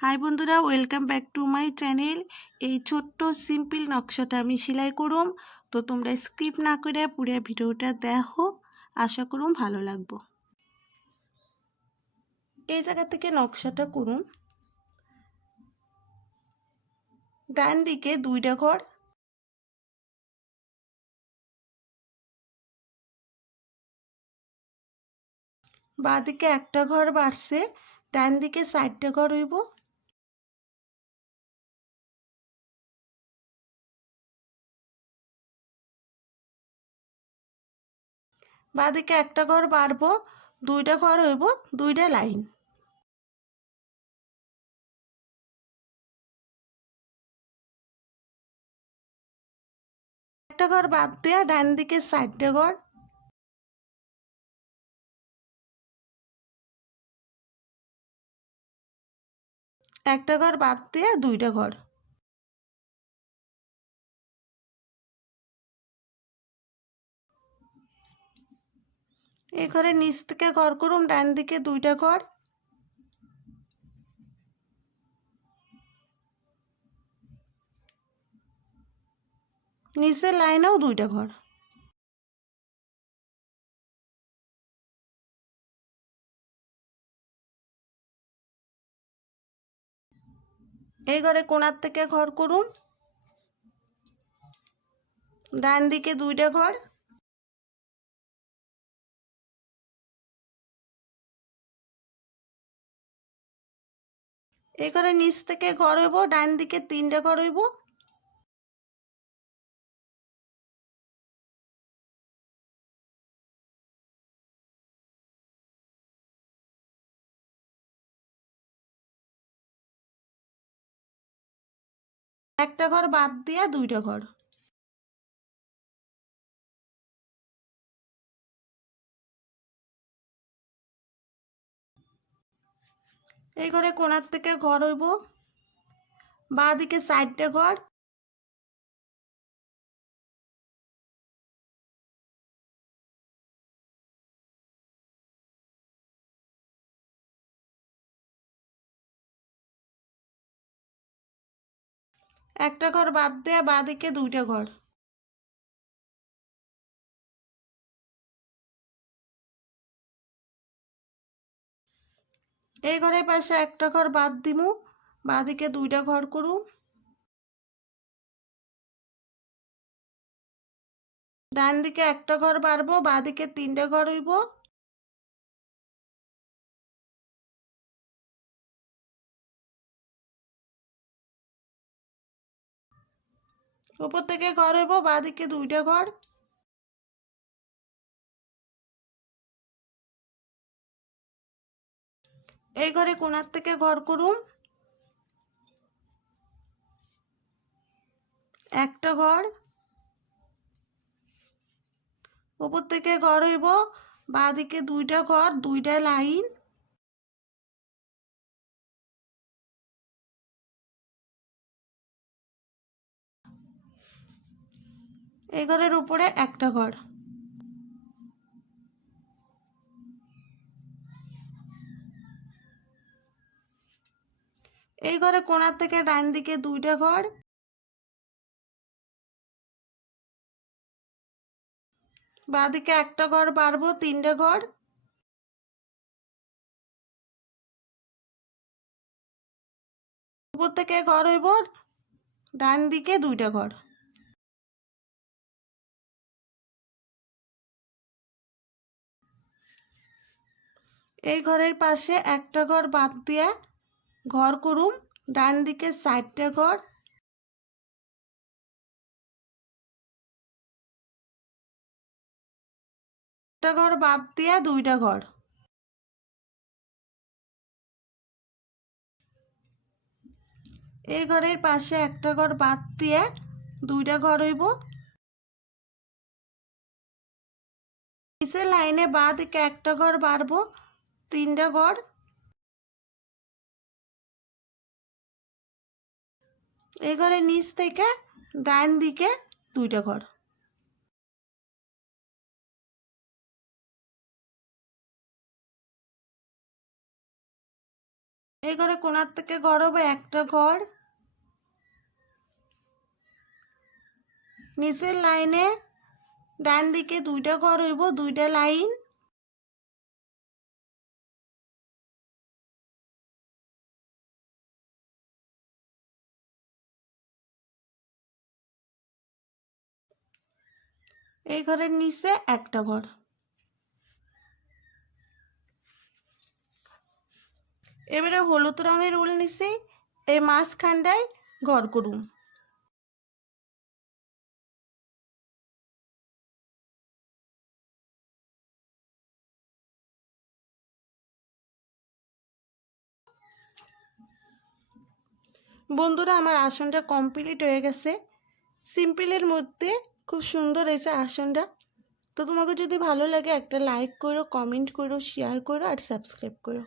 High বন্ধুরা, welcome back to my channel. এই ছোট্ট সিম্পল নকশাটা আমি সেলাই করুম, তো তোমরা স্কিপ না করে পুরো ভিডিওটা দেখো, আশা করুম ভালো লাগবো। এই জায়গা থেকে নকশাটা করুন। ডান দিকে 2টা ঘর, বাঁ দিকে একটা ঘর বাড়ছে, ডান দিকে 4টা ঘর হইব। বাঁ দিকে একটা ঘর বাড়বো, 2টা ঘর হইব, 2টা লাইন। একটা ঘর বাদ দেয়া ডান দিকে 4টা ঘর, একটা ঘর বাদ দেয়া 2টা ঘর। এই ঘরে নিচ থেকে ঘর করুন, ডান দিকে 2টা ঘর, নিচের লাইনেও 2টা ঘর। এই ঘরে কোণার থেকে ঘর করুন, ডান দিকে 2টা ঘর, এই ঘরে নিচ থেকে ঘর হইব, ডান দিকে 3টা ঘর হইব। একটা ঘর বাদ দিয়া 2টা ঘর। এই ঘরে কোণার থেকে ঘর হইব, বাঁ দিকে 4টা ঘর, একটা ঘর বাদ দেয়া বাঁ দিকে 2টা ঘর। এই ঘরের পাশে একটা ঘর বাদ দিমু, বাঁ দিকে 2টা ঘর করুন, ডান দিকে একটা ঘর বাড়বো, বাঁ দিকে 3টা ঘর হইব। উপর থেকে ঘর হইব, বাঁ দিকে 2টা ঘর, এই ঘরে কোণার থেকে ঘর করুন, একটা ঘর, উপর থেকে ঘর হইব, বাঁ দিকে 2টা ঘর, 2টা লাইন। এই ঘরের উপরে একটা ঘর। এই ঘরে কোণার থেকে ডান দিকে 2টা ঘর, বাঁ দিকে একটা ঘর বাড়বো, 3টা ঘর, উপর থেকে ঘর হইব, ডান দিকে 2টা ঘর। এই ঘরের পাশে একটা ঘর বাদ দিয়া ঘর করুম, ডান দিকে 4টা ঘর, একটা ঘর বাদ দিয়া 2টা ঘর। এই ঘরের পাশে একটা ঘর বাদ দিয়ে 2টা ঘর হইব। নিচের লাইনে বাঁ দিকে একটা ঘর বাড়বো, 3টা ঘর, এই ঘরের নিচ থেকে ডান দিকে 2টা ঘর। এই ঘরে কোণার থেকে ঘর হবে একটা ঘর, নিচের লাইনে ডান দিকে দুইটা ঘর হইব, দুইটা লাইন। এই ঘরের নিচে একটা ঘর। এবারে হলুদ রঙের উল নিচে এই মাঝখানটায় ঘর করুম। বন্ধুরা, আমার আসনটা কমপ্লিট হয়ে গেছে। সিম্পলের মধ্যে খুব সুন্দর হয়েছে আসনটা। তো তোমাকে যদি ভালো লাগে একটা লাইক করো, কমেন্ট করো, শেয়ার করো আর সাবস্ক্রাইব করো।